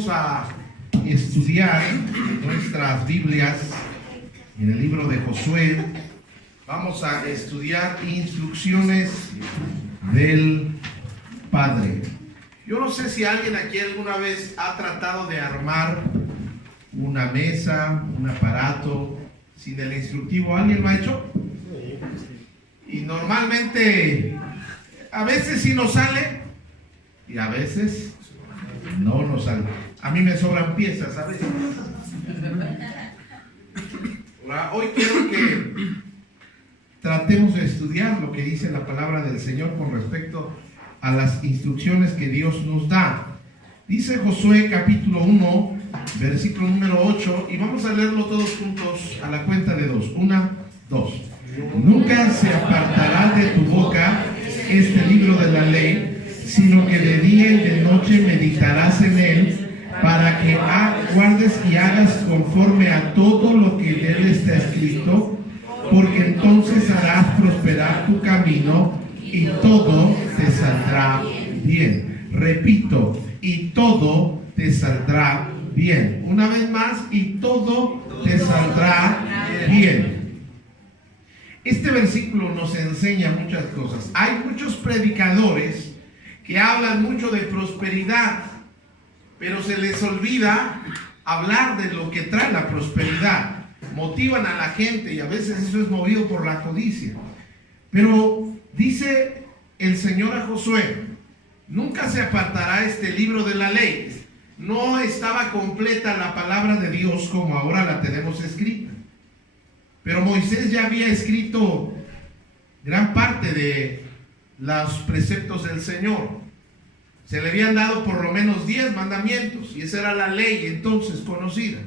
vamos a estudiar nuestras Biblias en el libro de Josué. Vamos a estudiar instrucciones del Padre. Yo no sé si alguien aquí alguna vez ha tratado de armar una mesa, un aparato sin el instructivo. ¿Alguien lo ha hecho? Y normalmente a veces sí nos sale y a veces no nos sale. A mí me sobran piezas a veces. Hoy quiero que tratemos de estudiar lo que dice la palabra del Señor con respecto a las instrucciones que Dios nos da. Dice Josué capítulo 1, versículo número 8, y vamos a leerlo todos juntos a la cuenta de 2. 1, 2. Nunca se apartará de tu boca este libro de la ley, sino que de día y de noche meditarás en él, para que guardes y hagas conforme a todo lo que en él está escrito, porque entonces harás prosperar tu camino y todo te saldrá bien. Repito, y todo te saldrá bien. Una vez más, y todo te saldrá bien. Este versículo nos enseña muchas cosas. Hay muchos predicadores que hablan mucho de prosperidad, pero se les olvida hablar de lo que trae la prosperidad. Motivan a la gente y a veces eso es movido por la codicia. Pero dice el Señor a Josué: nunca se apartará este libro de la ley. No estaba completa la palabra de Dios como ahora la tenemos escrita. Pero Moisés ya había escrito gran parte de los preceptos del Señor. Se le habían dado por lo menos 10 mandamientos, y esa era la ley entonces conocida.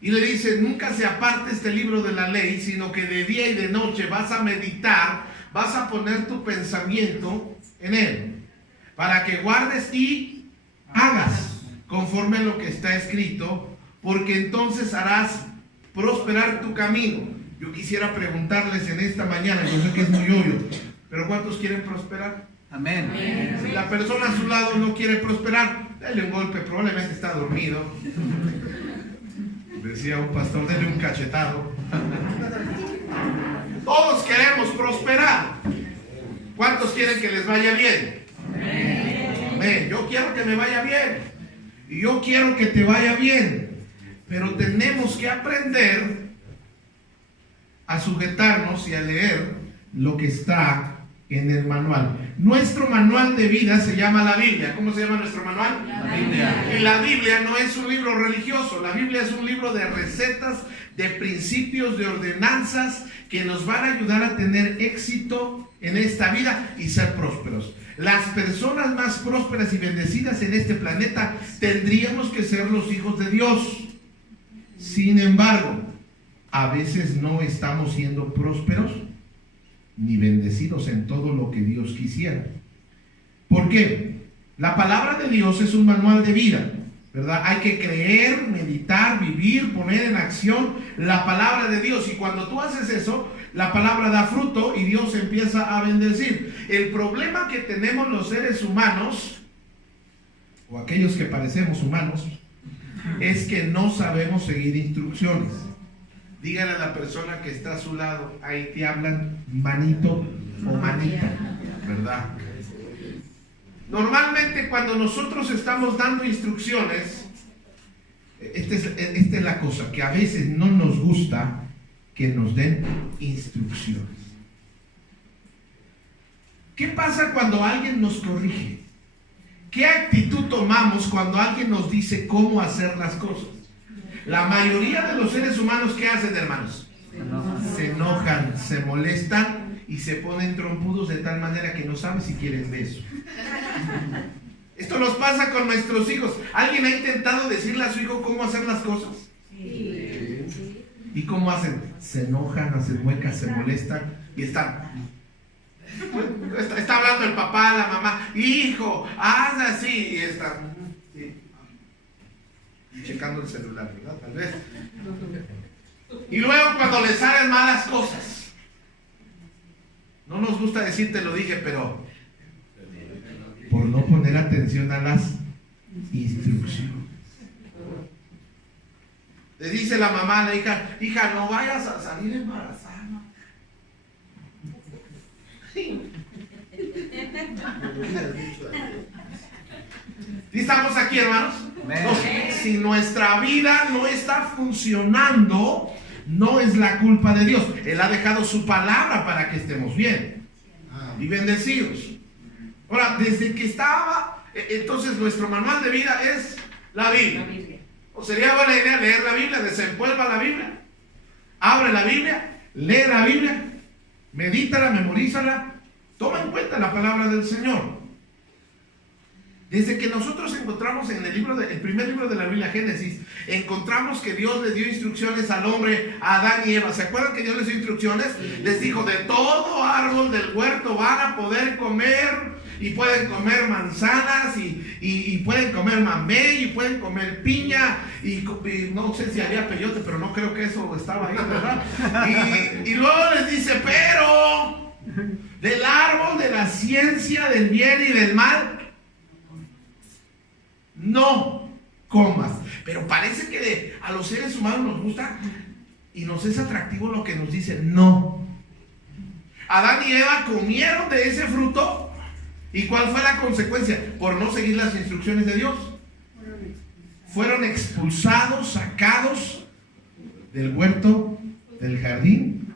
Y le dice: nunca se aparte este libro de la ley, sino que de día y de noche vas a meditar, vas a poner tu pensamiento en él, para que guardes y hagas conforme a lo que está escrito, porque entonces harás prosperar tu camino. Yo quisiera preguntarles en esta mañana, yo sé que es muy obvio, pero ¿cuántos quieren prosperar? Amén. Si la persona a su lado no quiere prosperar, dale un golpe, probablemente está dormido. Decía un pastor, dale un cachetado. Todos queremos prosperar. ¿Cuántos quieren que les vaya bien? Amén. Yo quiero que me vaya bien. Y yo quiero que te vaya bien. Pero tenemos que aprender a sujetarnos y a leer lo que está en el manual. Nuestro manual de vida se llama la Biblia. ¿Cómo se llama nuestro manual? La Biblia. Y la Biblia no es un libro religioso. La Biblia es un libro de recetas, de principios, de ordenanzas que nos van a ayudar a tener éxito en esta vida y ser prósperos. Las personas más prósperas y bendecidas en este planeta tendríamos que ser los hijos de Dios. Sin embargo, a veces no estamos siendo prósperos ni bendecidos en todo lo que Dios quisiera. ¿Por qué? La palabra de Dios es un manual de vida, ¿verdad? Hay que creer, meditar, vivir, poner en acción la palabra de Dios. Y cuando tú haces eso, la palabra da fruto y Dios empieza a bendecir. El problema que tenemos los seres humanos, o aquellos que parecemos humanos, es que no sabemos seguir instrucciones. Dígale a la persona que está a su lado, ahí te hablan manito o manita, ¿verdad? Normalmente cuando nosotros estamos dando instrucciones, esta es la cosa, que a veces no nos gusta que nos den instrucciones. ¿Qué pasa cuando alguien nos corrige? ¿Qué actitud tomamos cuando alguien nos dice cómo hacer las cosas? La mayoría de los seres humanos, ¿qué hacen, hermanos? Se enojan, se molestan y se ponen trompudos de tal manera que no saben si quieren beso. Esto nos pasa con nuestros hijos. ¿Alguien ha intentado decirle a su hijo cómo hacer las cosas? Sí. ¿Y cómo hacen? Se enojan, hacen muecas, se molestan y están... Está hablando el papá, la mamá, hijo, haz así, y está checando el celular, ¿verdad? Tal vez. Y luego cuando le salen malas cosas, no nos gusta decir te lo dije, pero por no poner atención a las instrucciones. Le dice la mamá a la hija: hija, no vayas a salir embarazada. ¿Sí estamos aquí, hermanos? No, si nuestra vida no está funcionando, no es la culpa de Dios. Él ha dejado su palabra para que estemos bien y bendecidos. Ahora, desde que estaba, entonces nuestro manual de vida es la Biblia. ¿O sería buena idea leer la Biblia? Desempolva la Biblia, abre la Biblia, lee la Biblia, medítala, memorízala, toma en cuenta la palabra del Señor. Desde que nosotros encontramos en el primer libro de la Biblia, Génesis, encontramos que Dios le dio instrucciones al hombre, a Adán y Eva. ¿Se acuerdan que Dios les dio instrucciones? Les dijo: de todo árbol del huerto van a poder comer, y pueden comer manzanas, y pueden comer mamey, y pueden comer piña, y no sé si había peyote, pero no creo que eso estaba ahí, ¿verdad? Y luego les dice: pero del árbol de la ciencia del bien y del mal no comas. Pero parece que a los seres humanos nos gusta y nos es atractivo lo que nos dice no. Adán y Eva comieron de ese fruto, ¿y cuál fue la consecuencia? Por no seguir las instrucciones de Dios, fueron expulsados, sacados del huerto, del jardín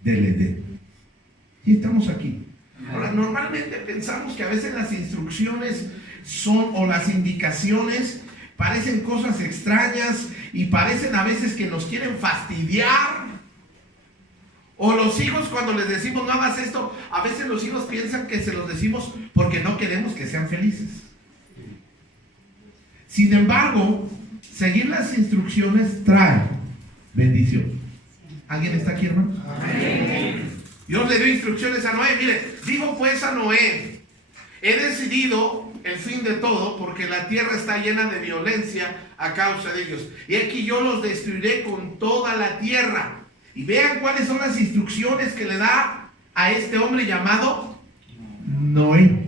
del Edén. Y estamos aquí. Ahora, normalmente pensamos que a veces las instrucciones o las indicaciones parecen cosas extrañas y parecen a veces que nos quieren fastidiar. O los hijos, cuando les decimos no hagas esto, a veces los hijos piensan que se los decimos porque no queremos que sean felices. Sin embargo, seguir las instrucciones trae bendición. ¿Alguien está aquí, hermano? Amén. Dios le dio instrucciones a Noé. Mire, dijo pues a Noé: he decidido el fin de todo, porque la tierra está llena de violencia a causa de ellos. Y aquí yo los destruiré con toda la tierra. Y vean cuáles son las instrucciones que le da a este hombre llamado Noé.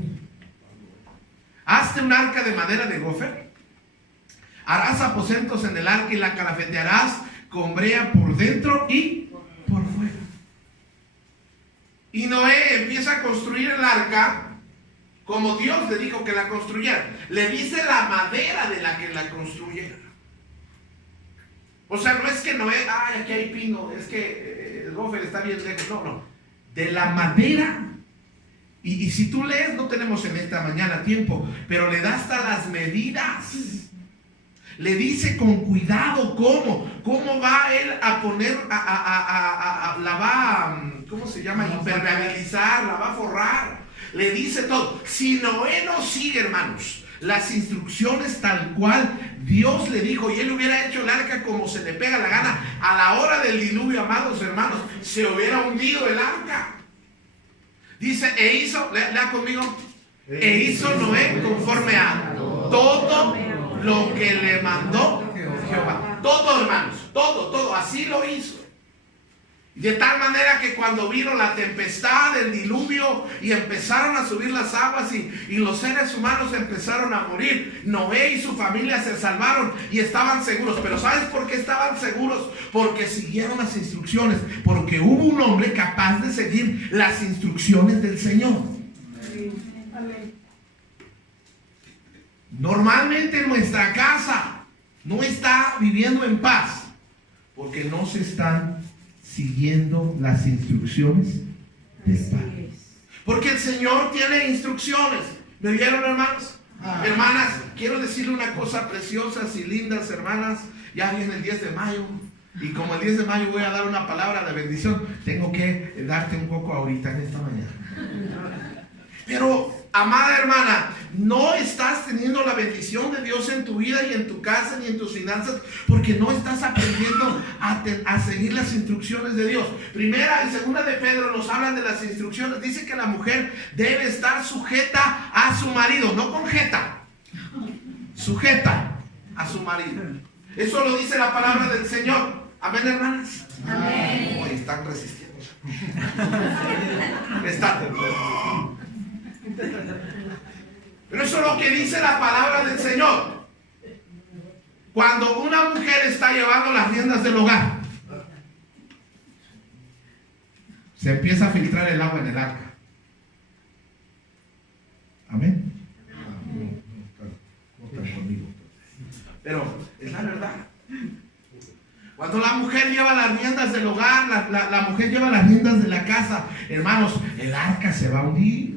Hazte un arca de madera de gofer. Harás aposentos en el arca y la calafetearás con brea por dentro y por fuera. Y Noé empieza a construir el arca como Dios le dijo que la construyera. Le dice la madera de la que la construyera. O sea, no es que Noé, ay, aquí hay pino, es que el gofer está bien lejos. No, no. De la madera. Y si tú lees, no tenemos en esta mañana tiempo, pero le da hasta las medidas. Le dice con cuidado cómo va él a poner, la va, ¿cómo se llama? Impermeabilizar, la va a forrar. Le dice todo. Si Noé no sigue, hermanos, las instrucciones tal cual Dios le dijo, y él hubiera hecho el arca como se le pega la gana, a la hora del diluvio, amados hermanos, se hubiera hundido el arca. Dice, lea conmigo, e hizo Noé conforme a todo lo que le mandó Jehová. Todo, hermanos, todo, así lo hizo. De tal manera que cuando vino la tempestad, el diluvio, y empezaron a subir las aguas y los seres humanos empezaron a morir, Noé y su familia se salvaron y estaban seguros. Pero ¿sabes por qué estaban seguros? Porque siguieron las instrucciones, porque hubo un hombre capaz de seguir las instrucciones del Señor. Normalmente nuestra casa no está viviendo en paz porque no se están siguiendo las instrucciones del Padre. Porque el Señor tiene instrucciones. ¿Me vieron, hermanos? Hermanas, quiero decirle una cosa preciosas y lindas, hermanas. Ya viene el 10 de mayo. Y como el 10 de mayo voy a dar una palabra de bendición, tengo que darte un poco ahorita en esta mañana. Pero, amada hermana, no estás teniendo la bendición de Dios en tu vida y en tu casa ni en tus finanzas porque no estás aprendiendo a seguir las instrucciones de Dios. Primera y segunda de Pedro nos hablan de las instrucciones. Dice que la mujer debe estar sujeta a su marido, no con jeta, sujeta a su marido. Eso lo dice la palabra del Señor. Amén, hermanas. Amén. Hoy están resistiendo. Pero eso es lo que dice la palabra del Señor. Cuando una mujer está llevando las riendas del hogar, se empieza a filtrar el agua en el arca. Amén. No están conmigo. Pero es la verdad. Cuando la mujer lleva las riendas del hogar, la mujer lleva las riendas de la casa, hermanos, el arca se va a hundir.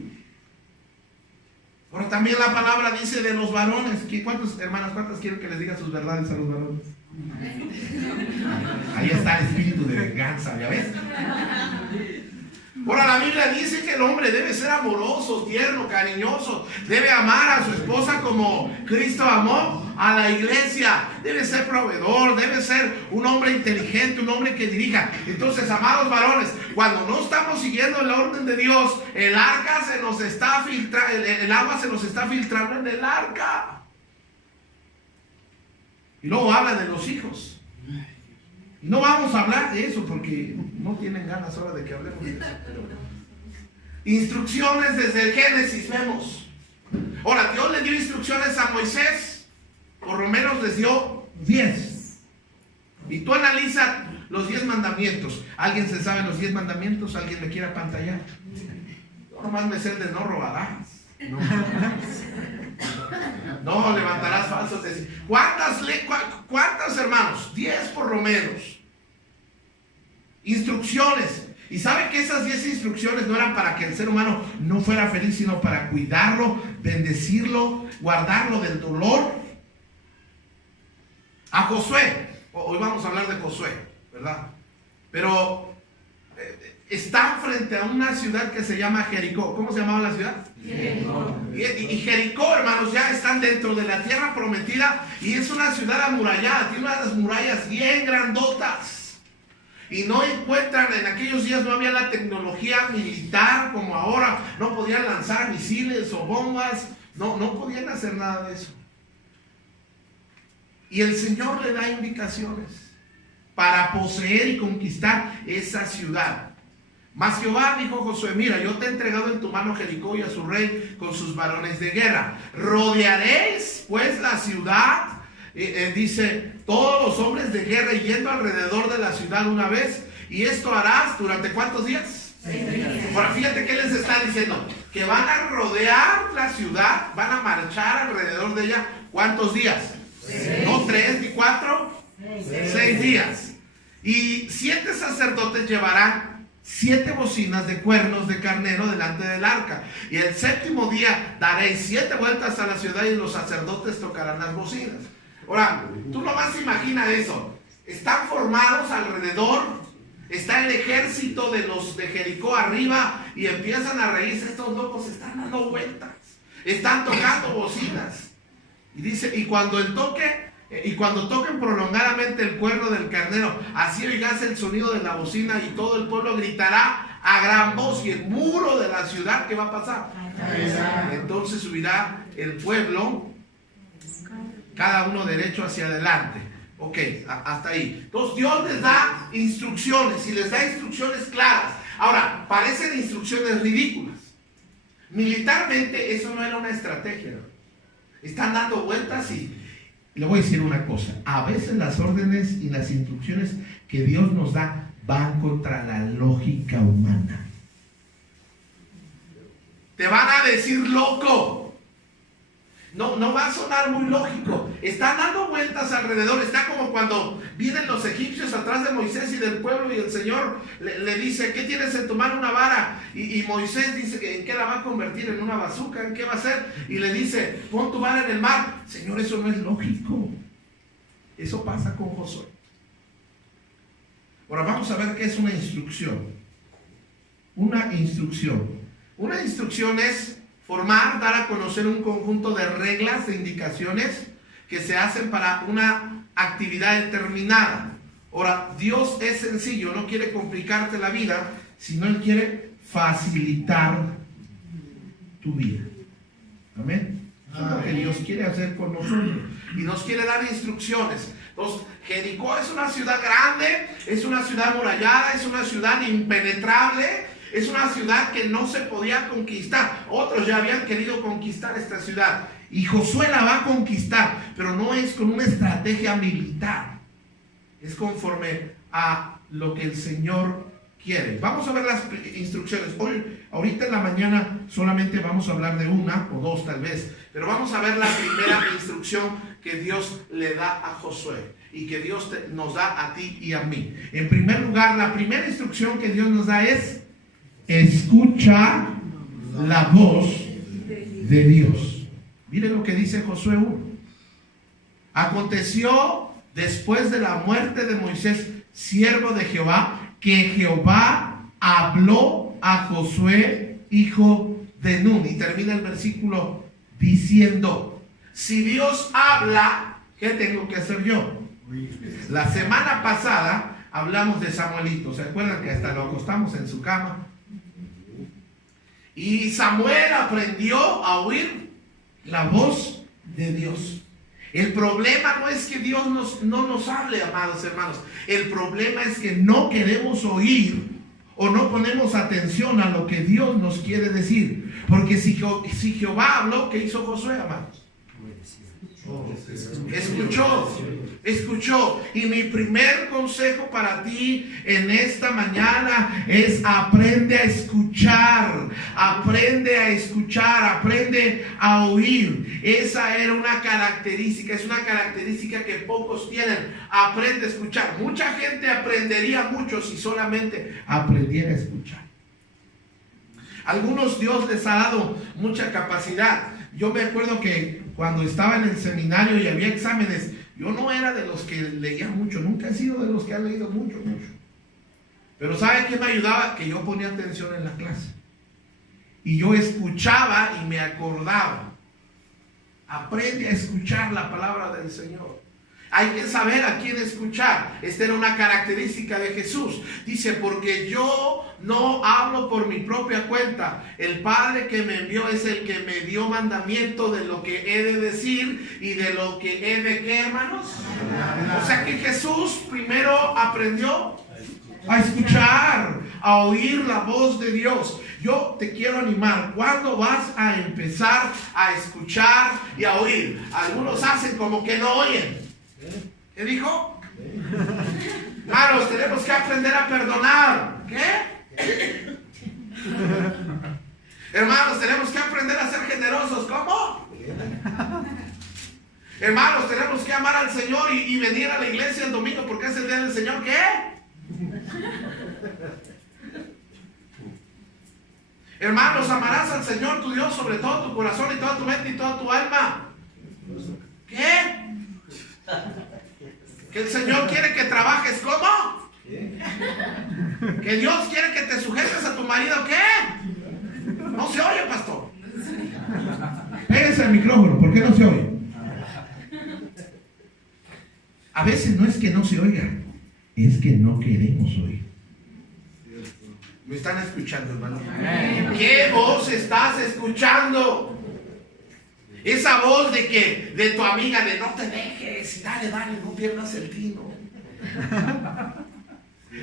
Ahora también la palabra dice de los varones. ¿Cuántos, hermanas, cuántas quieren que les diga sus verdades a los varones? Ahí está el espíritu de venganza, ¿ya ves? Ahora la Biblia dice que el hombre debe ser amoroso, tierno, cariñoso, debe amar a su esposa como Cristo amó a la iglesia, debe ser proveedor, debe ser un hombre inteligente, un hombre que dirija. Entonces, amados varones, cuando no estamos siguiendo el orden de Dios, el arca se nos está filtrando, el agua se nos está filtrando en el arca. Y luego habla de los hijos. No vamos a hablar de eso porque no tienen ganas ahora de que hablemos de eso. Instrucciones desde el Génesis vemos. Ahora, Dios le dio instrucciones a Moisés, por lo menos les dio 10. Y tú analizas los 10 mandamientos. ¿Alguien se sabe los 10 mandamientos? ¿Alguien me quiere apantallar? Yo nomás me sé el de no robarás. No levantarás falsos testigos. ¿Cuántas, hermanos? 10 por lo menos. Instrucciones. Y sabe que esas 10 instrucciones no eran para que el ser humano no fuera feliz, sino para cuidarlo, bendecirlo, guardarlo del dolor. A Josué, hoy vamos a hablar de Josué, ¿verdad? Pero están frente a una ciudad que se llama Jericó. ¿Cómo se llamaba la ciudad? Jericó. Y Jericó, hermanos, ya están dentro de la tierra prometida y es una ciudad amurallada, tiene unas murallas bien grandotas. Y no encuentran, en aquellos días no había la tecnología militar como ahora, no podían lanzar misiles o bombas, no podían hacer nada de eso. Y el Señor le da indicaciones para poseer y conquistar esa ciudad. Mas Jehová dijo a Josué: mira, yo te he entregado en tu mano Jericó y a su rey con sus varones de guerra. Rodearéis pues la ciudad, dice, todos los hombres de guerra yendo alrededor de la ciudad una vez. Y esto harás durante ¿cuántos días? 6 días. Ahora fíjate que les está diciendo, que van a rodear la ciudad, van a marchar alrededor de ella. ¿Cuántos días? 6. No 3 ni 4, 6 días. Y 7 sacerdotes llevarán 7 bocinas de cuernos de carnero delante del arca. Y el 7º día daréis 7 vueltas a la ciudad y los sacerdotes tocarán las bocinas. Ahora, tú nomás imagina eso. Están formados alrededor, está el ejército de los de Jericó arriba y empiezan a reírse. Estos locos están dando vueltas, están tocando bocinas. Y dice, y cuando toquen prolongadamente el cuerno del carnero, así oirás el sonido de la bocina y todo el pueblo gritará a gran voz, y el muro de la ciudad, ¿qué va a pasar? Entonces subirá el pueblo, cada uno derecho hacia adelante. Ok, hasta ahí. Entonces Dios les da instrucciones y les da instrucciones claras. Ahora, parecen instrucciones ridículas. Militarmente eso no era una estrategia, ¿no? Están dando vueltas y le voy a decir una cosa. A veces las órdenes y las instrucciones que Dios nos da van contra la lógica humana. Te van a decir loco. No va a sonar muy lógico. Están dando vueltas alrededor. Está como cuando vienen los egipcios atrás de Moisés y del pueblo, y el Señor le dice: ¿qué tienes en tu mano? Una vara. Y Moisés dice: ¿en qué la va a convertir? ¿En una bazuca? ¿En qué va a hacer? Y le dice: pon tu vara en el mar. Señor, eso no es lógico. Eso pasa con Josué. Ahora vamos a ver qué es una instrucción. Una instrucción es formar, dar a conocer un conjunto de reglas, de indicaciones que se hacen para una actividad determinada. Ahora, Dios es sencillo, no quiere complicarte la vida, sino Él quiere facilitar tu vida. Amén. Eso es lo que Dios quiere hacer con nosotros. Y nos quiere dar instrucciones. Entonces, Jericó es una ciudad grande, es una ciudad amurallada, es una ciudad impenetrable. Es una ciudad que no se podía conquistar. Otros ya habían querido conquistar esta ciudad. Y Josué la va a conquistar, pero no es con una estrategia militar. Es conforme a lo que el Señor quiere. Vamos a ver las instrucciones. Ahorita en la mañana solamente vamos a hablar de una o dos tal vez, pero vamos a ver la primera instrucción que Dios le da a Josué y que Dios nos da a ti y a mí. En primer lugar, la primera instrucción que Dios nos da es: escucha la voz de Dios. Miren lo que dice Josué 1. Aconteció después de la muerte de Moisés, siervo de Jehová, que Jehová habló a Josué, hijo de Nun. Y termina el versículo diciendo: si Dios habla, ¿qué tengo que hacer yo? La semana pasada hablamos de Samuelito. ¿Se acuerdan que hasta lo acostamos en su cama? Y Samuel aprendió a oír la voz de Dios. El problema no es que Dios no nos hable, amados hermanos. El problema es que no queremos oír o no ponemos atención a lo que Dios nos quiere decir. Porque si Jehová habló, ¿qué hizo Josué, amados? Escuchó. Y mi primer consejo para ti en esta mañana es: aprende a escuchar, aprende a oír. Esa era una característica, es una característica que pocos tienen. Aprende a escuchar. Mucha gente aprendería mucho si solamente aprendiera a escuchar. Algunos Dios les ha dado mucha capacidad. Yo me acuerdo que cuando estaba en el seminario y había exámenes, yo no era de los que leía mucho, nunca he sido de los que han leído mucho. Pero ¿sabe qué me ayudaba? Que yo ponía atención en la clase. Y yo escuchaba y me acordaba. Aprende a escuchar la palabra del Señor. Hay que saber a quién escuchar. Esta era una característica de Jesús. Dice: porque yo no hablo por mi propia cuenta. El Padre que me envió es el que me dio mandamiento de lo que he de decir y de lo que he de, ¿qué, hermanos? O sea que Jesús primero aprendió a escuchar, a oír la voz de Dios. Yo te quiero animar. ¿Cuándo vas a empezar a escuchar y a oír? Algunos hacen como que no oyen. ¿Qué dijo? Hermanos, tenemos que aprender a perdonar. ¿Qué? Hermanos, tenemos que aprender a ser generosos. ¿Cómo? Hermanos, tenemos que amar al Señor y venir a la iglesia el domingo porque es el día del Señor. ¿Qué? Hermanos, amarás al Señor tu Dios sobre todo tu corazón y toda tu mente y toda tu alma. ¿Qué? Que el Señor quiere que trabajes. ¿Cómo? Que Dios quiere que te sujetes a tu marido. ¿Qué? No se oye, pastor. Pégase al micrófono. ¿Por qué no se oye? A veces no es que no se oiga, es que no queremos oír. ¿Me están escuchando, hermano? ¿Qué voz estás escuchando? Esa voz de tu amiga de no te dejes, dale, no pierdas el tino.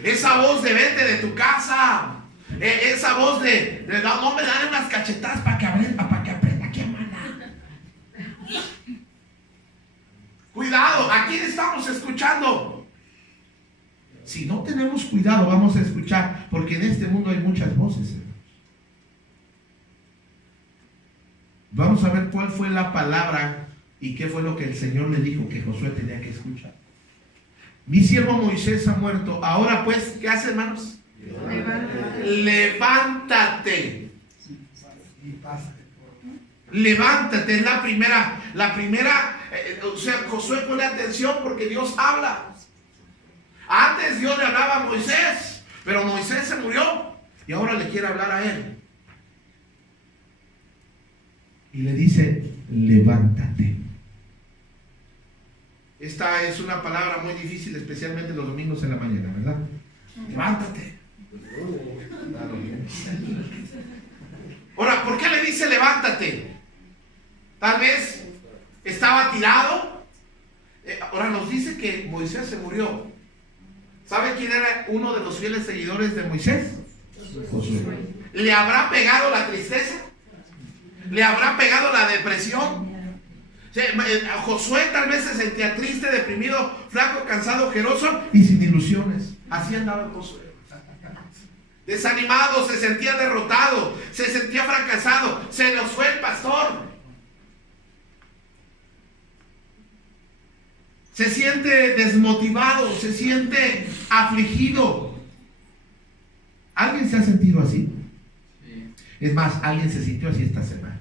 Esa voz de vete de tu casa. Esa voz de no me dan unas cachetadas para que aprenda que amar. Cuidado, ¿a quién estamos escuchando? Si no tenemos cuidado, vamos a escuchar, porque en este mundo hay muchas voces. Vamos a ver cuál fue la palabra y qué fue lo que el Señor le dijo que Josué tenía que escuchar. Mi siervo Moisés ha muerto. Ahora pues, ¿qué hace, hermanos? Levántate. Levántate. Es la primera. O sea, Josué pone atención porque Dios habla. Antes Dios le hablaba a Moisés, pero Moisés se murió y ahora le quiere hablar a él. Y le dice: levántate. Esta es una palabra muy difícil, especialmente los domingos en la mañana, ¿verdad? Levántate. Ahora, ¿por qué le dice levántate? Tal vez estaba tirado. Ahora nos dice que Moisés se murió. ¿Sabe quién era uno de los fieles seguidores de Moisés? Josué. ¿Le habrá pegado la tristeza? ¿Le habrá pegado la depresión? Josué tal vez se sentía triste, deprimido, flaco, cansado, ojeroso Y sin ilusiones. Así andaba Josué. Desanimado, se sentía derrotado, se sentía fracasado, se nos fue el pastor. Se siente desmotivado, se siente afligido. ¿Alguien se ha sentido así? Es más, alguien se sintió así esta semana.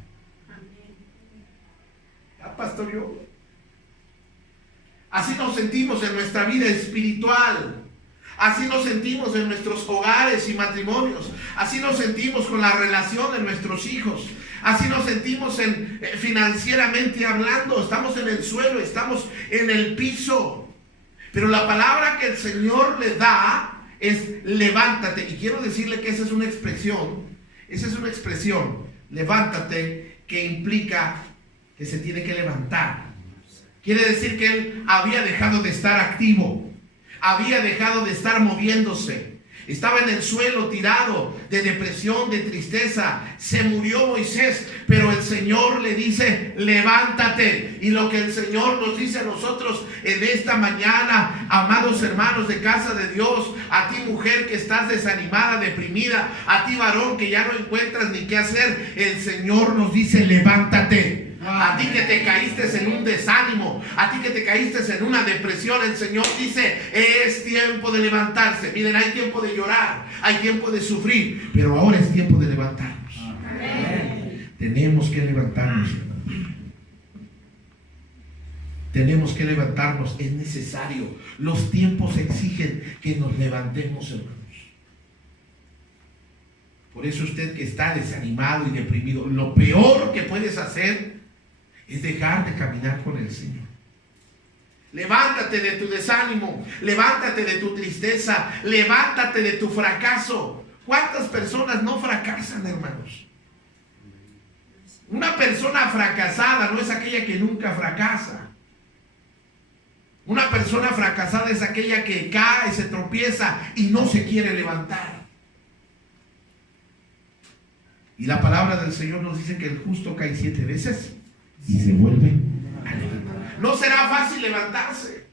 Ya, pastor, yo. Así nos sentimos en nuestra vida espiritual. Así nos sentimos en nuestros hogares y matrimonios. Así nos sentimos con la relación de nuestros hijos. Así nos sentimos financieramente hablando. Estamos en el suelo, estamos en el piso. Pero la palabra que el Señor le da es levántate. Y quiero decirle que esa es una expresión. Levántate, que implica que se tiene que levantar. Quiere decir que él había dejado de estar activo. Había dejado de estar moviéndose. Estaba en el suelo tirado de depresión, de tristeza. Se murió Moisés, pero el Señor le dice, levántate. Y lo que el Señor nos dice a nosotros en esta mañana, amados hermanos de casa de Dios, a ti mujer que estás desanimada, deprimida, a ti varón que ya no encuentras ni qué hacer, el Señor nos dice, levántate. A ti que te caíste en un desánimo, a ti que te caíste en una depresión, el Señor dice, es tiempo de levantarse. Miren, hay tiempo de llorar, hay tiempo de sufrir, pero ahora es tiempo de levantarnos. Amén. Tenemos que levantarnos, hermanos. Tenemos que levantarnos, es necesario. Los tiempos exigen que nos levantemos, hermanos. Por eso usted que está desanimado y deprimido, lo peor que puedes hacer es dejar de caminar con el Señor. Levántate de tu desánimo, levántate de tu tristeza, levántate de tu fracaso. ¿Cuántas personas no fracasan, hermanos? Una persona fracasada no es aquella que nunca fracasa. Una persona fracasada es aquella que cae, se tropieza y no se quiere levantar. Y la palabra del Señor nos dice que el justo cae 7 veces y se vuelve a levantar. No será fácil levantarse,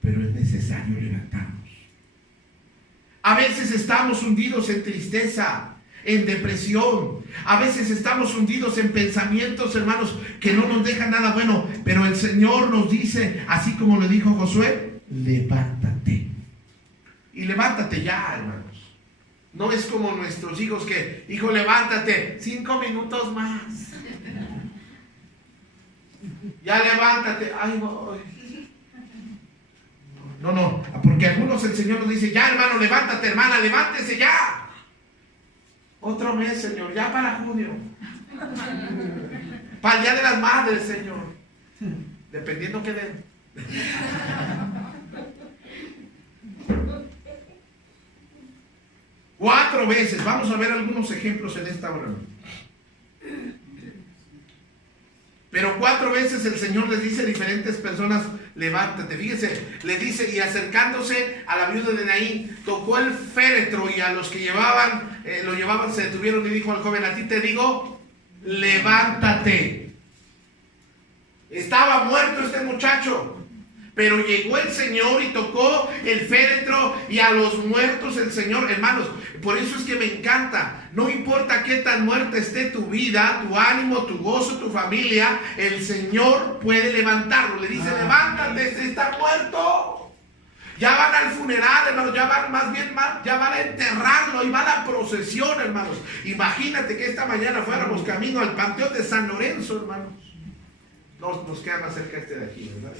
pero es necesario levantarnos. A veces estamos hundidos en tristeza, en depresión. A veces estamos hundidos en pensamientos, hermanos, que no nos dejan nada bueno. Pero el Señor nos dice, así como le dijo Josué, levántate. Y levántate ya, hermanos. No es como nuestros hijos que, hijo, levántate, 5 minutos más. Ya levántate. Ay, voy. No, porque algunos el Señor nos dice, ya hermano, levántate, hermana, levántese ya. Otro mes, Señor, ya para junio. Para el Día de las Madres, Señor. Dependiendo que den. Cuatro veces. Vamos a ver algunos ejemplos en esta hora. Pero 4 veces el Señor les dice a diferentes personas, levántate. Fíjese, le dice, y acercándose a la viuda de Naín, tocó el féretro, y a los que lo llevaban se detuvieron, y dijo al joven, a ti te digo, levántate. Estaba muerto este muchacho, pero llegó el Señor y tocó el féretro, y a los muertos el Señor, hermanos, por eso es que me encanta. No importa qué tan muerta esté tu vida, tu ánimo, tu gozo, tu familia, el Señor puede levantarlo. Le dice, levántate, está muerto. Ya van al funeral, hermanos, ya van a enterrarlo, y va la procesión, hermanos. Imagínate que esta mañana fuéramos camino al Panteón de San Lorenzo, hermanos. Nos queda más cerca este de aquí, ¿verdad?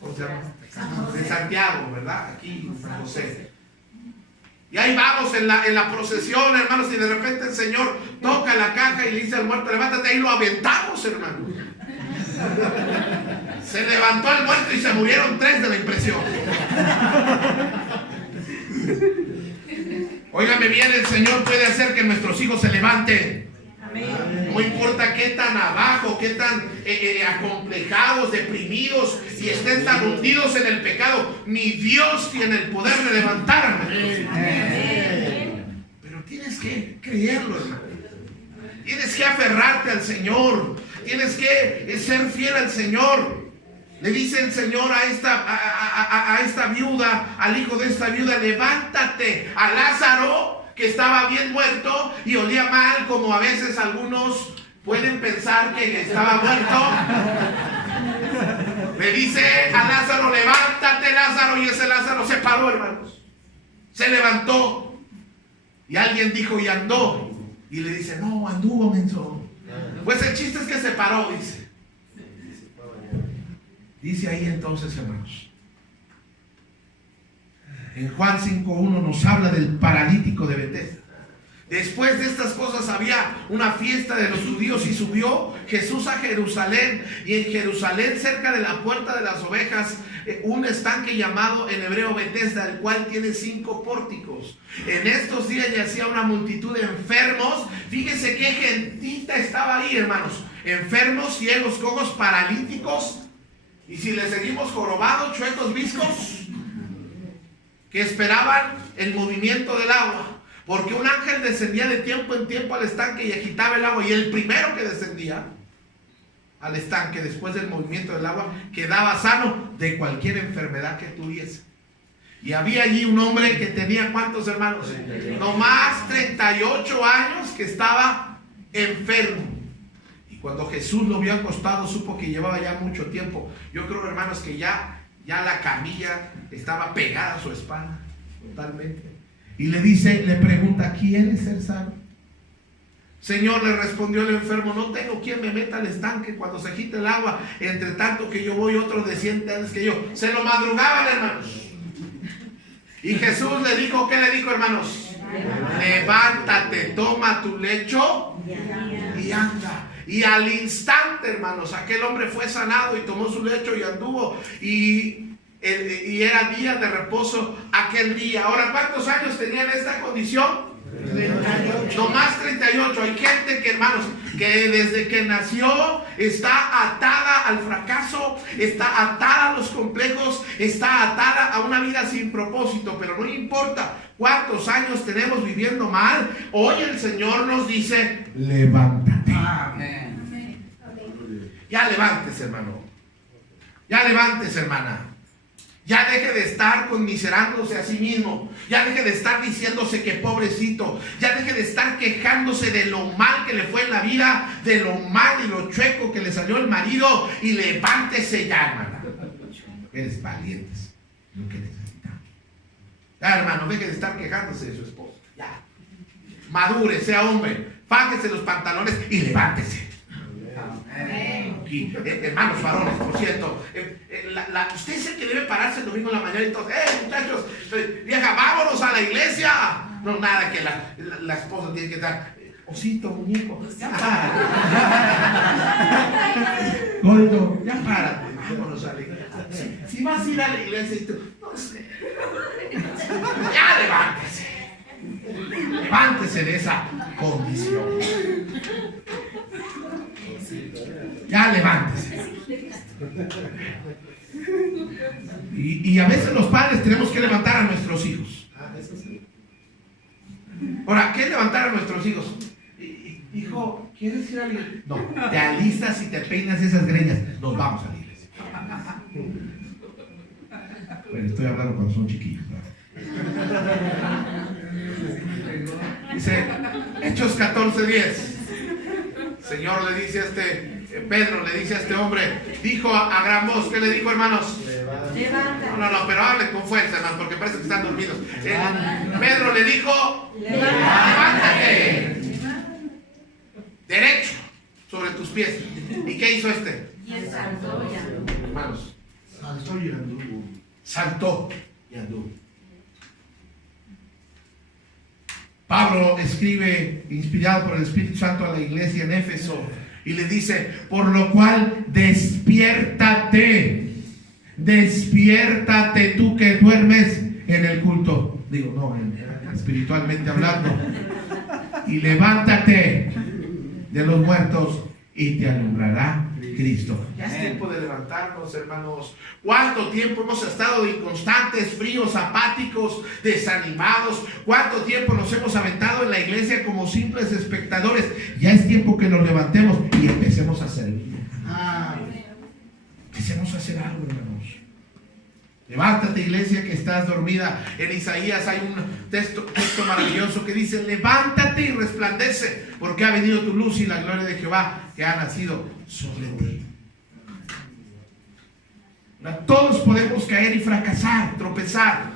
¿Cómo se llama? De Santiago, ¿verdad? Aquí, San José. Y ahí vamos en la procesión, hermanos, y de repente el Señor toca la caja y le dice al muerto, levántate, ahí lo aventamos, hermanos. Se levantó el muerto y se murieron 3 de la impresión. Óigame bien, el Señor puede hacer que nuestros hijos se levanten. Amén. No importa qué tan abajo, qué tan acomplejados, deprimidos y estén tan hundidos en el pecado, ni Dios tiene el poder de levantar a nosotros. Pero tienes que creerlo, hermano. Tienes que aferrarte al Señor. Tienes que ser fiel al Señor. Le dice el Señor a esta viuda, al hijo de esta viuda: levántate. A Lázaro, que estaba bien muerto y olía mal, como a veces algunos pueden pensar que estaba muerto, le dice a Lázaro: levántate, Lázaro. Y ese Lázaro se paró, hermanos. Se levantó. Y alguien dijo: y andó. Y le dice: no, anduvo, menso. Pues el chiste es que se paró, dice. Dice ahí entonces, hermanos, en Juan 5:1 nos habla del paralítico de Betesda. Después de estas cosas había una fiesta de los judíos y subió Jesús a Jerusalén. Y en Jerusalén, cerca de la puerta de las ovejas, un estanque llamado en hebreo Betesda, el cual tiene 5 pórticos. En estos días yacía una multitud de enfermos. Fíjese qué gentita estaba ahí, hermanos. Enfermos, ciegos, cojos, paralíticos. Y si le seguimos, jorobados, chuecos, viscos, que esperaban el movimiento del agua. Porque un ángel descendía de tiempo en tiempo al estanque y agitaba el agua. Y el primero que descendía al estanque después del movimiento del agua quedaba sano de cualquier enfermedad que tuviese. Y había allí un hombre que tenía, ¿cuántos hermanos? Nomás 38 años, que estaba enfermo. Y cuando Jesús lo vio acostado, supo que llevaba ya mucho tiempo. Yo creo, hermanos, que ya la camilla estaba pegada a su espalda totalmente. Y le pregunta: ¿quieres ser sano? Señor, le respondió el enfermo: no tengo quien me meta al estanque cuando se agite el agua. Entre tanto que yo voy, otro desciende antes que yo. Se lo madrugaban, hermanos. Y Jesús le dijo, ¿qué le dijo, hermanos? Levántate, toma tu lecho y anda. Y al instante, hermanos, aquel hombre fue sanado y tomó su lecho y anduvo. Y era día de reposo aquel día. Ahora, ¿cuántos años tenía en esta condición? 38. No más 38. Hay gente que, hermanos, que desde que nació está atada al fracaso, está atada a los complejos, está atada a una vida sin propósito. Pero no importa cuántos años tenemos viviendo mal, hoy el Señor nos dice: levántate. Amén. Ya levántese, hermano. Ya levántese, hermana. Ya deje de estar conmiserándose a sí mismo. Ya deje de estar diciéndose que pobrecito. Ya deje de estar quejándose de lo mal que le fue en la vida, de lo mal y lo chueco que le salió el marido. Y levántese ya, hermana. Eres valientes. Lo que necesitamos. Ya, hermano, deje de estar quejándose de su esposo. Ya. Madure, sea hombre. Fájese los pantalones y levántese. Y, hermanos varones, por cierto, usted es el que debe pararse el domingo en la mañana y todo: muchachos, vieja, vámonos a la iglesia. No, nada, que la esposa tiene que estar: osito, muñeco, ya párate. Gordo, ya párate, vámonos a la iglesia. Si vas a ir a la iglesia y tú, no sé, ya levántese. Levántese de esa condición. Ya levántese. Y a veces los padres tenemos que levantar a nuestros hijos. Ahora, ¿qué es levantar a nuestros hijos? Hijo, ¿quieres ir a la iglesia? No, te alistas y te peinas esas greñas. Nos vamos a la iglesia. Bueno, estoy hablando cuando son chiquillos, ¿no? Dice Hechos 14:10. Señor le dice a Pedro le dice a este hombre, dijo a gran voz, ¿qué le dijo, hermanos? Levanta. No, pero hable con fuerza, hermanos, porque parece que están dormidos. Pedro le dijo, levántate. Derecho sobre tus pies. ¿Y qué hizo este? Saltó y anduvo. Hermanos, Saltó y anduvo. saltó y anduvo. Pablo escribe, inspirado por el Espíritu Santo, a la iglesia en Éfeso, y le dice, por lo cual despiértate, despiértate tú que duermes en el culto, digo, no, espiritualmente hablando, y levántate, de los muertos y te alumbrará Cristo. Ya es tiempo de levantarnos, hermanos. ¿Cuánto tiempo hemos estado inconstantes, fríos, apáticos, desanimados? ¿Cuánto tiempo nos hemos aventado en la iglesia como simples espectadores? Ya es tiempo que nos levantemos y empecemos a servir. Empecemos a hacer algo, hermanos. Levántate, iglesia, que estás dormida. En Isaías hay un texto maravilloso que dice: levántate y resplandece, porque ha venido tu luz y la gloria de Jehová que ha nacido sobre ti. Todos podemos caer y fracasar, tropezar.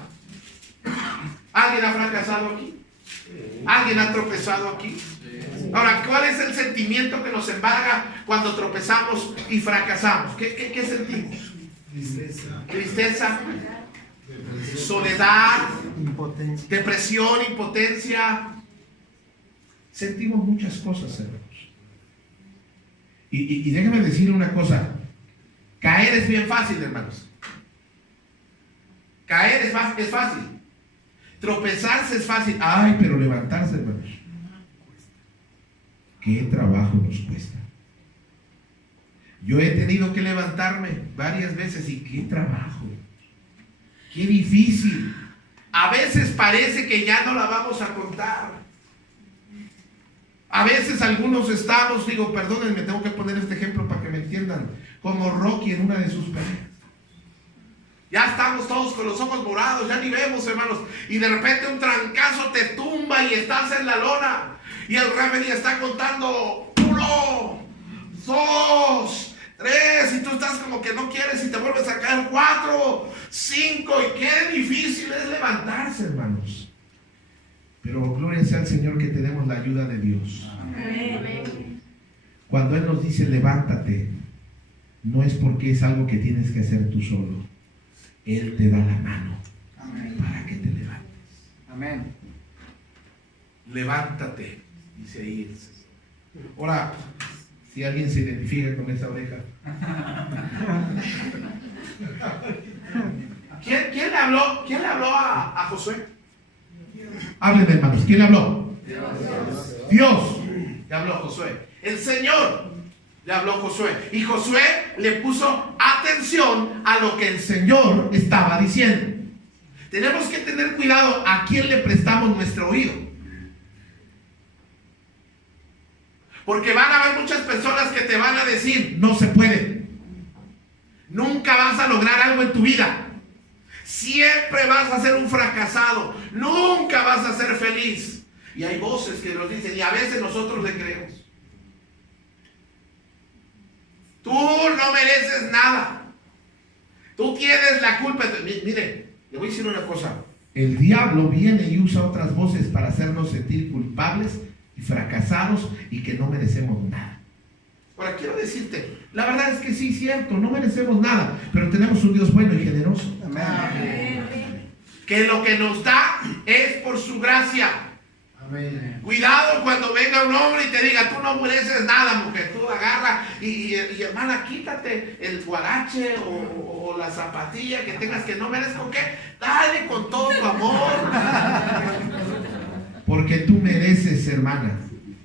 ¿Alguien ha fracasado aquí? ¿Alguien ha tropezado aquí? Ahora, ¿cuál es el sentimiento que nos embarga cuando tropezamos y fracasamos? ¿Qué sentimos? Tristeza, soledad, depresión, impotencia. Sentimos muchas cosas, hermanos. Y déjame decir una cosa. Caer es bien fácil, hermanos. Caer es fácil. Tropezarse es fácil. Ay, pero levantarse, hermanos, ¿qué trabajo nos cuesta? Yo he tenido que levantarme varias veces y qué trabajo, qué difícil. A veces parece que ya no la vamos a contar. A veces algunos estamos, digo, perdónenme, tengo que poner este ejemplo para que me entiendan, como Rocky en una de sus peleas. Ya estamos todos con los ojos morados, ya ni vemos, hermanos, y de repente un trancazo te tumba y estás en la lona, y el referee está contando 1, 2, 3, y tú estás como que no quieres y te vuelves a caer 4, 5, y qué difícil es levantarse, hermanos. Pero gloria sea al Señor que tenemos la ayuda de Dios. Amén. Cuando Él nos dice levántate, no es porque es algo que tienes que hacer tú solo. Él te da la mano para que te levantes. Amén. Levántate, dice ahí. Ahora, si alguien se identifica con esa oreja. ¿Quién le habló a Josué? Hablen, hermanos. ¿Quién le habló? Dios. Le habló a Josué. El Señor le habló a Josué. Y Josué le puso atención a lo que el Señor estaba diciendo. Tenemos que tener cuidado a quién le prestamos nuestro oído. Porque van a haber muchas personas que te van a decir: no se puede. Nunca vas a lograr algo en tu vida. Siempre vas a ser un fracasado. Nunca vas a ser feliz. Y hay voces que nos dicen, y a veces nosotros le creemos. Tú no mereces nada. Tú tienes la culpa. Mire, le voy a decir una cosa. El diablo viene y usa otras voces para hacernos sentir culpables y fracasados y que no merecemos nada. Ahora quiero decirte, La verdad es que sí, cierto, no merecemos nada, pero tenemos un Dios bueno y generoso. Amén. que lo que nos da es por su gracia. Amén. Cuidado cuando venga un hombre y te diga: tú no mereces nada, mujer. Tú agarra y hermana, quítate el guarache o la zapatilla que tengas que no merezco. ¿Qué? Dale con todo tu amor. Porque tú mereces, hermana.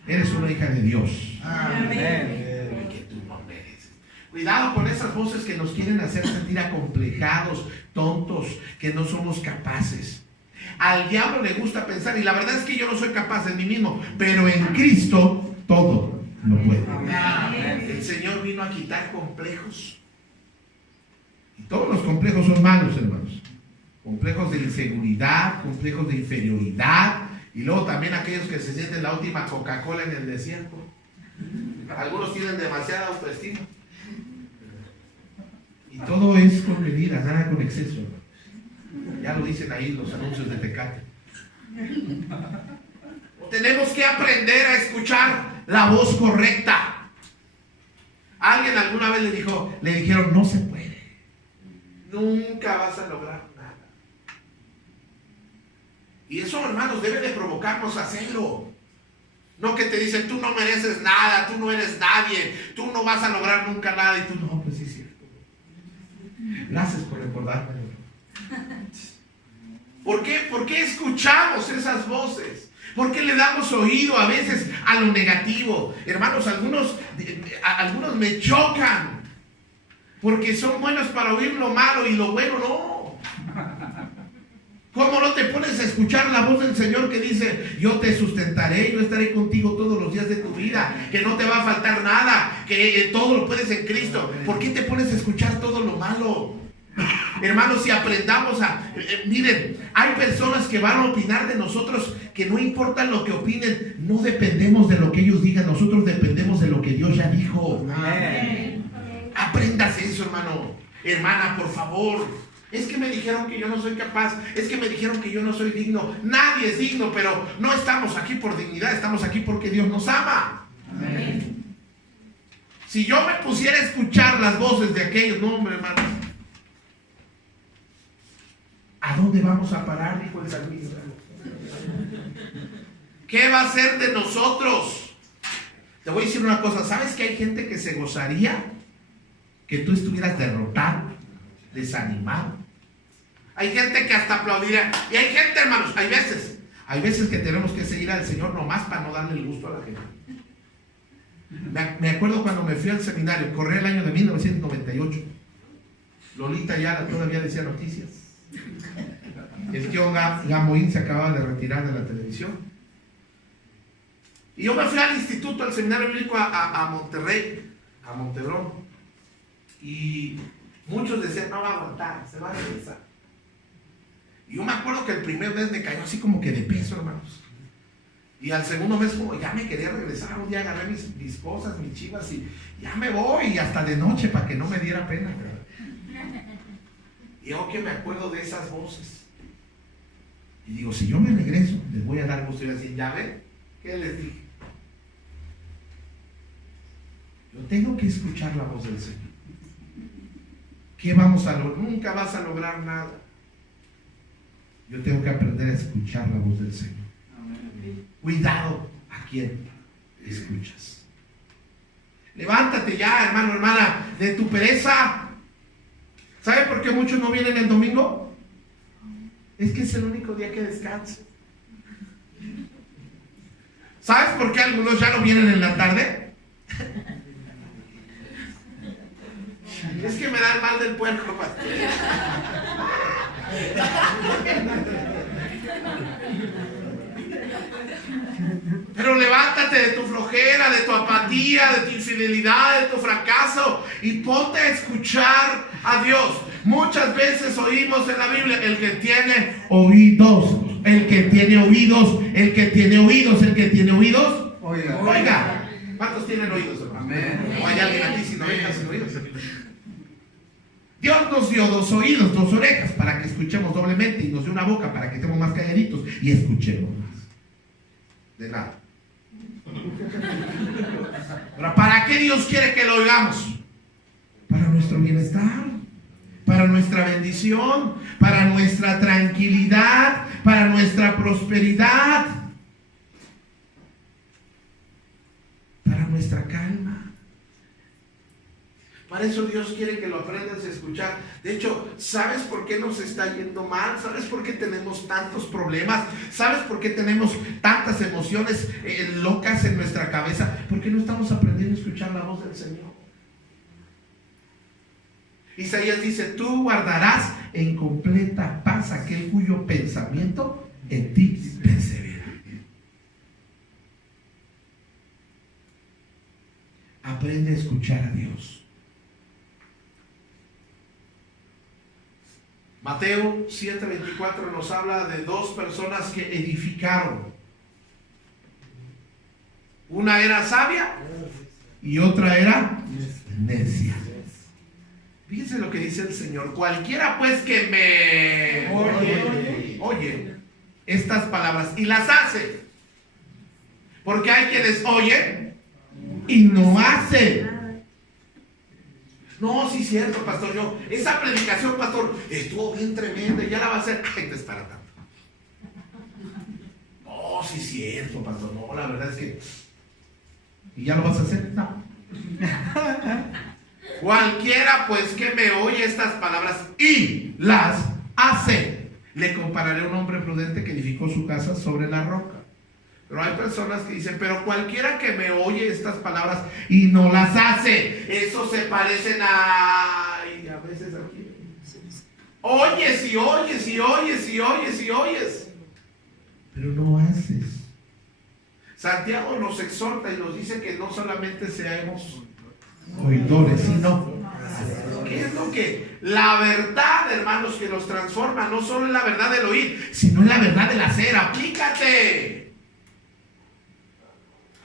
Eres una hija de Dios. Amén. Que tú no mereces. Cuidado con esas voces que nos quieren hacer sentir acomplejados, tontos, que no somos capaces. Al diablo le gusta pensar, y la verdad es que yo no soy capaz de mí mismo, pero en Cristo todo lo puede. Amén. El Señor vino a quitar complejos. Y todos los complejos son malos, hermanos. Complejos de inseguridad, complejos de inferioridad, y luego también aquellos que se sienten la última Coca-Cola en el desierto. Algunos tienen demasiada autoestima. Y todo es con medida, nada con exceso. Ya lo dicen ahí los anuncios de Tecate. Tenemos que aprender a escuchar la voz correcta. Alguien alguna vez Le dijeron, no se puede. nunca vas a lograr nada. Y eso, hermanos, debe de provocarnos a hacerlo. No que te dicen: tú no mereces nada, tú no eres nadie, tú no vas a lograr nunca nada. Y tú: no, pues sí es cierto. Gracias por recordarme. ¿Por qué escuchamos esas voces? ¿Por qué le damos oído a veces a lo negativo? Hermanos, algunos me chocan porque son buenos para oír lo malo y lo bueno no. ¿Cómo no te pones a escuchar la voz del Señor que dice: yo te sustentaré, yo estaré contigo todos los días de tu vida, que no te va a faltar nada, que todo lo puedes en Cristo? ¿Por qué te pones a escuchar todo lo malo? Hermanos, si aprendamos miren, hay personas que van a opinar de nosotros, que no importa lo que opinen, no dependemos de lo que ellos digan, nosotros dependemos de lo que Dios ya dijo. Amén. Aprendas eso, hermano. Hermana, por favor. Es que me dijeron que yo no soy capaz, es que me dijeron que yo no soy digno. Nadie es digno, pero no estamos aquí por dignidad, estamos aquí porque Dios nos ama. Amén. Si yo me pusiera a escuchar las voces de aquellos, no, hombre, hermano, ¿a dónde vamos a parar? Dijo el salmista. ¿Qué va a ser de nosotros? Te voy a decir una cosa. ¿Sabes que hay gente que se gozaría que tú estuvieras derrotado, desanimado? Hay gente que hasta aplaudiría. Y hay gente, hermanos, hay veces que tenemos que seguir al Señor nomás para no darle el gusto a la gente. Me acuerdo cuando me fui al seminario, corría el año de 1998. Lolita Ayala todavía decía noticias. El tío Gamoín se acababa de retirar de la televisión. Y yo me fui al instituto, al seminario bíblico a Monterrey, a Monterrón. Y muchos decían: no va a aguantar, se va a regresar. Y yo me acuerdo que el primer mes me cayó así como que de peso, hermanos. Y al segundo mes como ya me quería regresar. Un día agarré mis cosas, mis chivas, y ya me voy, y hasta de noche para que no me diera pena. Y yo que me acuerdo de esas voces. Y digo, si yo me regreso, les voy a dar gusto. Y así, ya ven, ¿qué les dije? Yo tengo que escuchar la voz del Señor. ¿Qué vamos a lograr? Nunca vas a lograr nada. Yo tengo que aprender a escuchar la voz del Señor. Amén. Cuidado a quién escuchas. Levántate ya, hermano, hermana, de tu pereza. ¿Sabe por qué muchos no vienen el domingo? Es que es el único día que descansa. ¿Sabes por qué algunos ya no vienen en la tarde? Es que me da el mal del puerco, pastor. Pero levántate de tu flojera, de tu apatía, de tu infidelidad, de tu fracaso, y ponte a escuchar a Dios. Muchas veces oímos en la Biblia: el que tiene oídos, el que tiene oídos, el que tiene oídos, el que tiene oídos. Oiga, ¿cuántos tienen oídos, hermano? Amén. O hay alguien aquí sin orejas, sin oídos. Dios nos dio dos oídos, dos orejas para que escuchemos doblemente, y nos dio una boca para que estemos más calladitos y escuchemos más. De nada. Pero ¿para qué Dios quiere que lo oigamos? Para nuestro bienestar, para nuestra bendición, para nuestra tranquilidad, para nuestra prosperidad, para nuestra calma. Para eso Dios quiere que lo aprendas a escuchar. De hecho, ¿sabes por qué nos está yendo mal? ¿Sabes por qué tenemos tantos problemas? ¿Sabes por qué tenemos tantas emociones locas en nuestra cabeza? Porque no estamos aprendiendo a escuchar la voz del Señor. Isaías dice: tú guardarás en completa paz aquel cuyo pensamiento en ti persevera. Aprende a escuchar a Dios. Mateo 7:24 nos habla de dos personas que edificaron. Una era sabia y otra era necia. Fíjense lo que dice el Señor: cualquiera pues que me oye estas palabras y las hace. Porque hay quienes oyen y no hacen. No, sí es cierto, pastor. Esa predicación, pastor, estuvo bien tremenda, ya la va a hacer. Ay, te espera tanto. No, sí es cierto, pastor. No, la verdad es que. ¿Y ya lo vas a hacer? No. Cualquiera pues que me oye estas palabras y las hace, le compararé a un hombre prudente que edificó su casa sobre la roca. Pero hay personas que dicen, pero cualquiera que me oye estas palabras y no las hace, eso se parecen a... Y a veces aquí. Oyes y oyes y oyes y oyes y oyes, pero no haces. Santiago nos exhorta y nos dice que no solamente seamos Oidores, sino ¿qué es lo que? La verdad, hermanos, que nos transforma, no solo en la verdad del oír, sino en la verdad del hacer. Aplícate.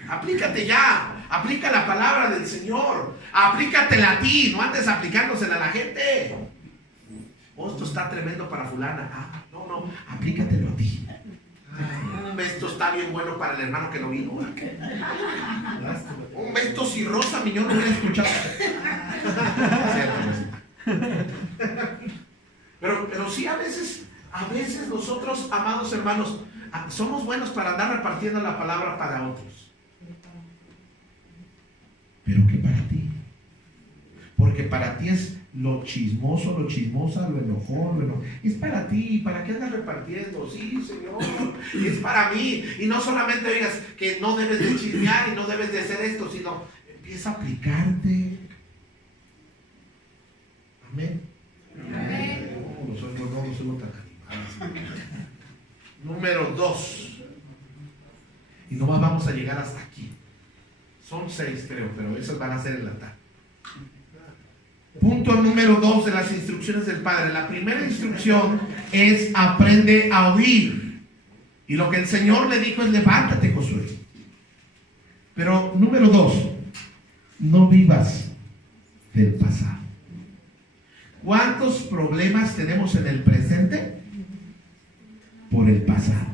Aplícate ya. Aplica la palabra del Señor. Aplícatela a ti, no andes aplicándosela a la gente. Oh, esto está tremendo para fulana. Ah, no, aplícatelo a ti. Esto está bien bueno para el hermano que no vino. Esto si Rosa Miñón no hubiera escuchado. Pero sí, a veces nosotros, amados hermanos, somos buenos para andar repartiendo la palabra para otros. pero que para ti. Porque para ti es lo chismoso, lo chismosa, lo enojón, es para ti. ¿Para qué andas repartiendo? Sí, Señor, es para mí. Y no solamente digas que no debes de chismear y no debes de hacer esto, sino empieza a aplicarte. Amén. Amén. No somos tan animados. Número 2. Y no vamos a llegar hasta aquí. Son 6, creo, pero esas van a ser en la tarde. Punto número 2 de las instrucciones del Padre. La primera instrucción es aprende a oír. Y lo que el Señor le dijo es levántate, Josué. Pero número 2, no vivas del pasado. ¿Cuántos problemas tenemos en el presente? Por el pasado.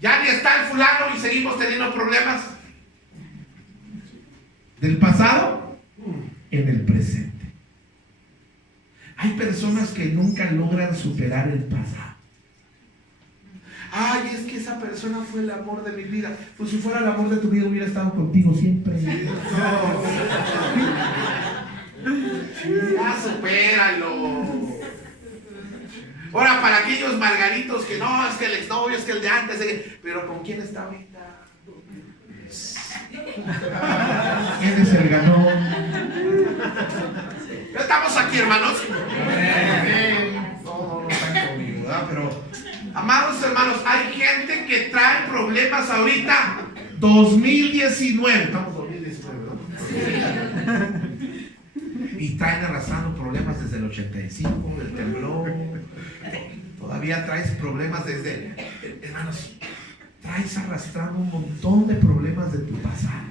Ya ni está el fulano y seguimos teniendo problemas. Del pasado en el presente. Hay personas que nunca logran superar el pasado. Ay, es que esa persona fue el amor de mi vida. Pues si fuera el amor de tu vida hubiera estado contigo siempre. Ya supéralo. Ahora, para aquellos margaritos que no, es que el exnovio, es que el de antes, pero ¿con quién está ahorita? ¿Quién es el ganón? Ya estamos aquí, hermanos. No están conmigo, ¿verdad? Pero Amados hermanos, hay gente que trae problemas ahorita. 2019. Estamos 2019, ¿verdad? Y traen arrastrando problemas desde el 85, del temblor. Todavía traes problemas desde... Hermanos, traes arrastrando un montón de problemas de tu pasado.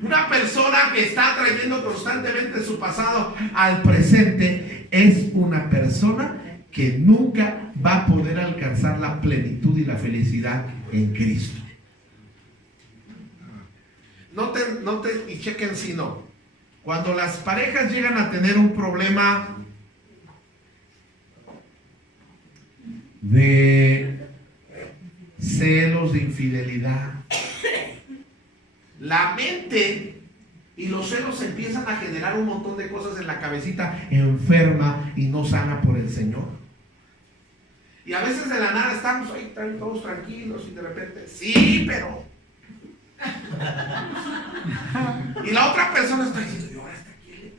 Una persona que está trayendo constantemente su pasado al presente es una persona que nunca va a poder alcanzar la plenitud y la felicidad en Cristo. Noten y chequen si no. Cuando las parejas llegan a tener un problema de celos, de infidelidad, la mente y los celos empiezan a generar un montón de cosas en la cabecita enferma y no sana por el Señor. Y a veces de la nada estamos ahí todos tranquilos y de repente, sí, pero... Y la otra persona está diciendo, ¿y ahora está aquí?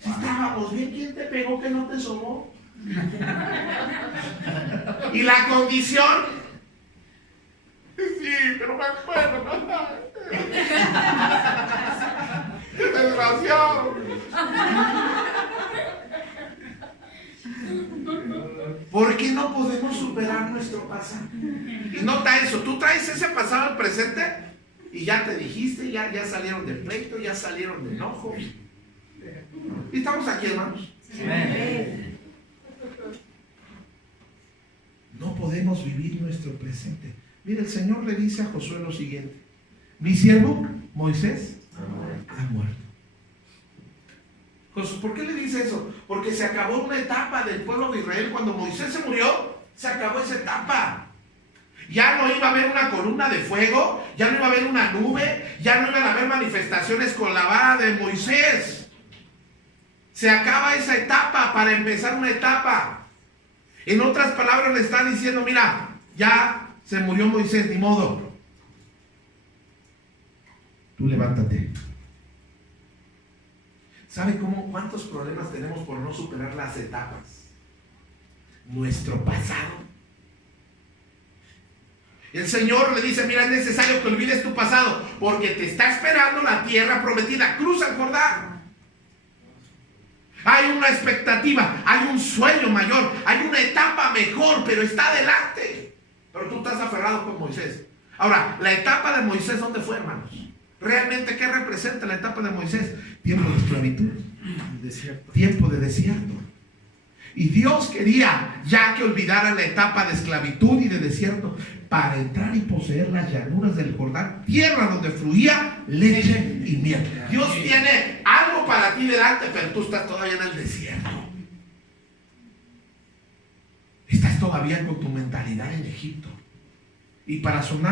Si estábamos bien, ¿quién te pegó que no te sobó? Y la condición, sí, pero me acuerdo, desgraciado. ¿Por qué no podemos superar nuestro pasado? Y nota eso, tú traes ese pasado al presente y ya te dijiste, ya salieron de pleito, ya salieron de enojo. Y estamos aquí, hermanos. Amén. No podemos vivir nuestro presente. Mire, el Señor le dice a Josué lo siguiente: mi siervo Moisés ha muerto. ¿Por qué le dice eso? Porque se acabó una etapa del pueblo de Israel. Cuando Moisés se murió, se acabó esa etapa. Ya no iba a haber una columna de fuego, ya no iba a haber una nube, ya no iban a haber manifestaciones con la vara de Moisés. Se acaba esa etapa para empezar una etapa. En otras palabras le está diciendo, mira, ya se murió Moisés, ni modo. Tú levántate. ¿Sabe cuántos problemas tenemos por no superar las etapas? Nuestro pasado. El Señor le dice, mira, es necesario que olvides tu pasado, porque te está esperando la tierra prometida. Cruza el Jordán. Hay una expectativa, hay un sueño mayor, hay una etapa mejor, pero está adelante. Pero tú estás aferrado con Moisés. Ahora, la etapa de Moisés, ¿dónde fue, hermanos? ¿Realmente qué representa la etapa de Moisés? Tiempo de esclavitud, tiempo de desierto. Y Dios quería ya que olvidara la etapa de esclavitud y de desierto para entrar y poseer las llanuras del Jordán, tierra donde fluía leche y miel. Dios tiene algo para ti delante, pero tú estás todavía en el desierto. Estás todavía con tu mentalidad en Egipto. Y para sonar